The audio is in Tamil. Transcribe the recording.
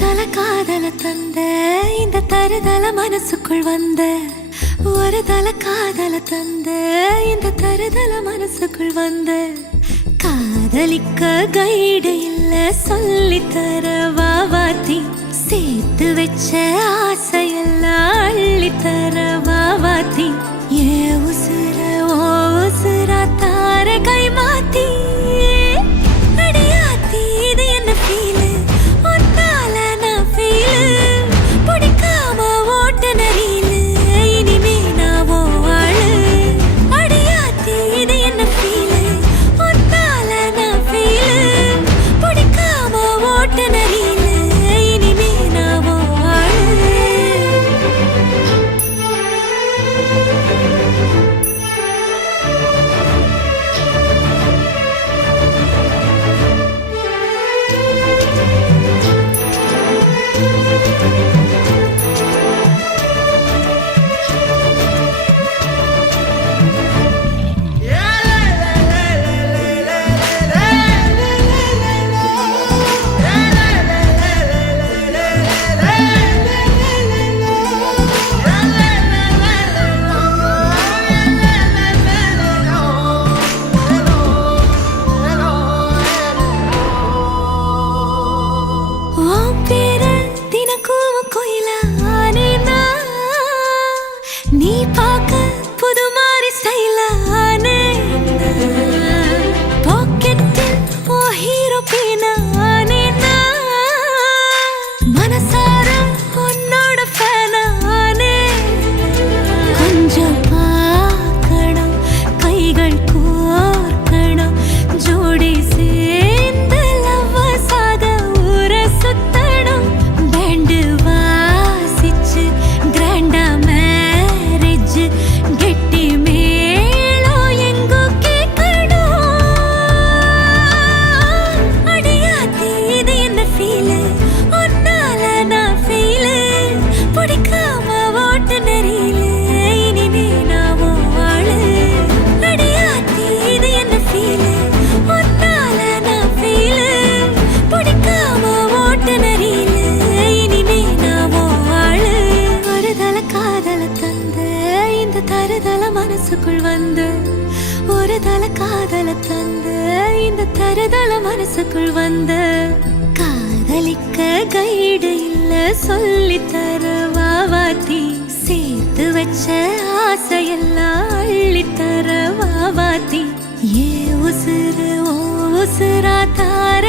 தல காதல தந்த இந்த தருதல மனசுக்குள் வந்த ஒரு தல காதல தந்த இந்த தருதல மனசுக்குள் வந்த காதலிக்க கைடு இல்ல சொல்லி தர வாவாத்தி சேர்த்து வச்ச ஆசையெல்லாம் அள்ளி தர வாவாத்தி ஏ உசுர ஓ உசுரா தார கை மாத்தி நீ பார்க்க புது மாதிரி ஸ்டைலானே பாக்கெட்டில் ஓ ஹீரோ பீனானே மனசார உன்னோட ஃபேனானே கொஞ்சம் பார்க்கணும் கைகள் கோர்க்கணும் ஜோடி சேர்ந்து லவ்வசாக ஊர சுத்தணும் பேண்டு வாசிச்சு கிராண்டா கெட்டி மேளோ எங்கோ கேட்கணும் அடியாத்தி இது என்ன ஃபீலு உன்னால நான் ஃபீலு பிடிக்காம ஓட்டு நெறியில இனிமே நான் வாழு அடியாத்தி இது என்ன ஃபீலு உன்னால நான் ஃபீலு பிடிக்காம ஓட்டு நெறியில இனிமே நான் வாழு ஒரு தல காதல தந்த இந்த தருதல மனசுக்குள் வந்து ஒரு தல காதல தந்த இந்த தருதல மனசுக்குள் வந்து காதலிக்க கைடு இல்ல சொல்லி தர வாவாத்தி சேர்த்து வச்ச ஆசையெல்லாம் அள்ளி தர வாவாத்தி ஏ உசுறு ஓ உசுரா தார